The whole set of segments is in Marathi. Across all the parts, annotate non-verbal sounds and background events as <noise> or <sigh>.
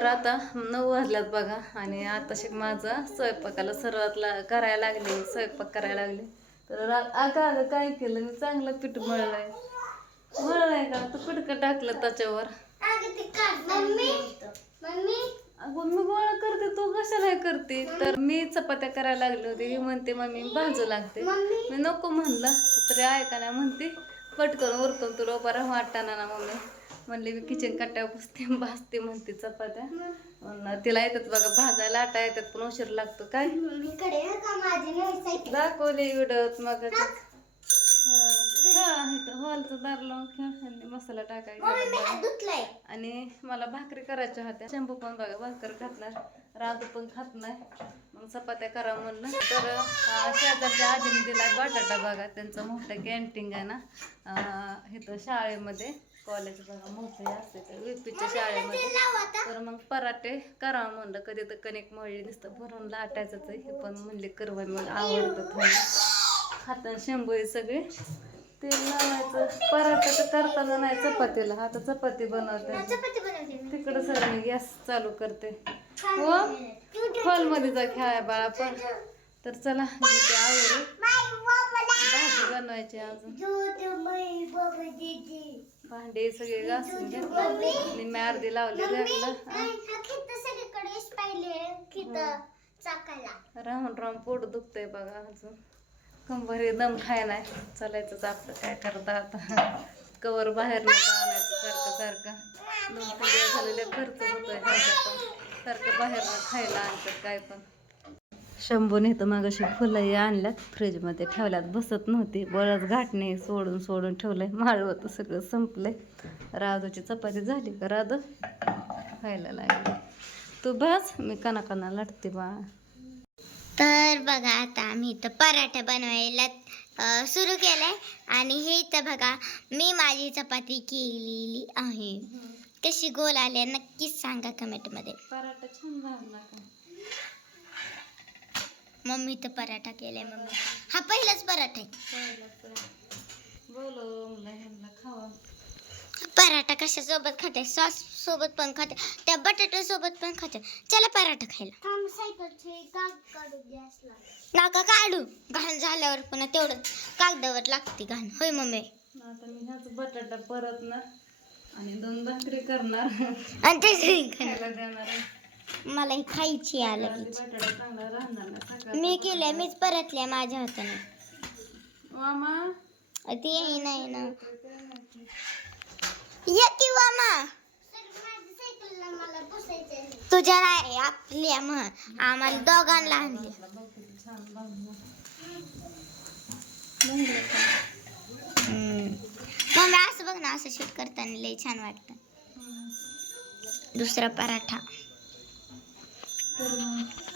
तर आता नऊ वाजल्यात बघा आणि आता शिक माझा स्वयंपाकाला सुरुवातला करायला लागले स्वयंपाक करायला लागले. तर अगं अगं काय केलं? मी चांगलं पीठ मळलंय. मळलंय का? तू पीठ का टाकलं त्याच्यावर? अगं मी गोळा करते तू कशाला करते? तर मी चपात्या करायला लागले होते. ही म्हणते मम्मी भाजू लागते. मी नको म्हणलं. तरी ऐका नाही म्हणते पटकन उरकून तुला बरं वाटताना ना मम्मी. म्हणले मी किचन कट्ट्यावर बसते <laughs> भाजते म्हणते चपात्या. तिला येतात बघा भाजायला आटा येतात पण उशीर लागतो काय? दाखवले व्हिडिओत मग. हॉलचं दार लावून खेळ आणि मसाला टाकायचा. आणि मला भाकरी करायच्या होत्या. शंभू पण बघा भाकर घातणार. राजू पण खात नाही मग चपात्या करा म्हणलं तर शेजारच्या आजीने दिला बटाटा बघा. त्यांचं मोठं कॅन्टीन आहे ना. इथं शाळेमध्ये. कॉलेज बघा मोठे असते तर विपीच्या शाळेमध्ये. तर मग पराठे करा म्हणलं. कधी तर कणिक मळली नुसतं भरून लाटायचंच आहे हे पण म्हणले करवा मला आवडतं हातात शंभू सगळे. तेल लावायचं. पराठा करताना नाही चपातीला. आता चपाती बनवते. तिकडं सगळं मी गॅस चालू करते. हो हॉलमध्ये जा खेळाय बाळा पण. तर चला मी ते आवडे भाजी बनवायची अजून. भांडे सगळे घासून घेतलं. निम्मे अर्धी लावले रॅकला राहून राहून पोट दुखतंय बघा अजून. कंबरी दम खाय नाही चालायचंच आपलं काय करता आता? कवर बाहेर नका आणायचं सारखं सारखं. दोन तीन दिवस झालेले खर्च होतोय ह्याचा पण. सारखं बाहेर खायला आणतात काय पण. शंभूने तर अशी फुलंही आणल्यात फ्रीजमध्ये ठेवल्यात बसत नव्हती. बळच घाटणे सोडून सोडून ठेवलंय. माळवत सगळं संपलंय. राधूची चपाती झाली का राधू खायला लागली. तू बस मी कणाकणा लाटते बा. तर बघा आता आम्ही इथं पराठा बनवायला सुरू केलंय. आणि हे इथं बघा मी माझी चपाती केलेली आहे. कशी गोल आल्या नक्कीच सांगा कमेंटमध्ये. पराठा छान मम्मी तर पराठा केलाय मम्मी. हा पहिलाच पराठा आहे खायला तर बोलो म्हणलं ह्यांना खावा पराठा कशा सोबत खाते? सॉस सोबत पण खाते त्या बटाट्या सोबत पण खाते. चला पराठा खायला. नाका काढू. घाण झाल्यावर पुन्हा तेवढं कागदावर लागते घाण. होय मम्मी? आता मी ह्याच बटाटा परतणार आणि दोन भाकरी करणार. आणि ते खायला देणार आहे. मला ही खायची बटाटा चांगला राहणार नाही सकाळी मी केल्या मीच परतल्या माझ्या हाताने. मामा? ते नाही ना. ये किंवा मामा तुझ्या नाही आपल्या मग आम्हाला दोघांना आणले मम्मी मग असं बघ ना असं शूट करताना लय छान वाटतं. दुसरा पराठा.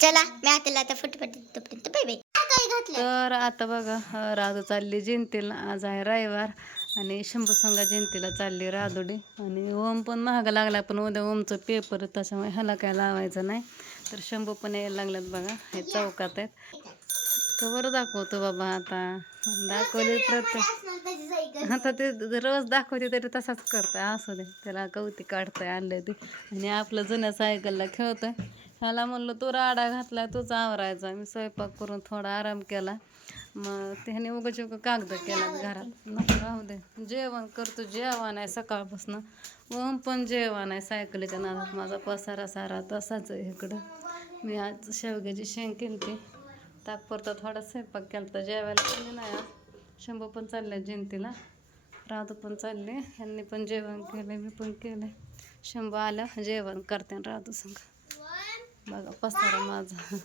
चला मी आता आता फुटफट तोपर्यंत तुपे बाई काय घातलं तर आता बघा राजू चालली जिंतील आज आहे रविवार. आणि शंभू संघा जयंतीला चालली रादोडी. आणि ओम पण महाग लागला पण उद्या ओमचं पेपर त्याच्यामुळे ह्याला काय लावायचं नाही. तर शंभू पण यायला लागल्यात बघा हे चौकात आहेत. कवर दाखवतो बाबा आता. दाखवले प्रत्येक आता ते रोज दाखवते तरी तसाच करतोय असू दे. त्याला कवती काढतंय आणलंय ते. आणि आपलं जुन्या सायकलला खेळतोय. ह्याला म्हणलं तू राडा घातला तूच आवरायचा. मी स्वयंपाक करून थोडा आराम केला. मग त्याने उगाच उगा कागद केला घरात. नको जेवण करतो जेवण आहे सकाळपासून. ओम पण जेवण आहे सायकलीच्या नादात माझा पसारा सारा तसाच आहे इकडं. मी आज शेवग्याची शेंग केली ताकपुरता थोडा स्वयंपाक केला तर जेवायला केले नाही आज. शंभू पण चालले जयंतीला. राधू पण चालले ह्यांनी पण जेवण केलं मी पण केलं शंभू आलं जेवण करते आणि राधू संग. बघा पसारा माझा.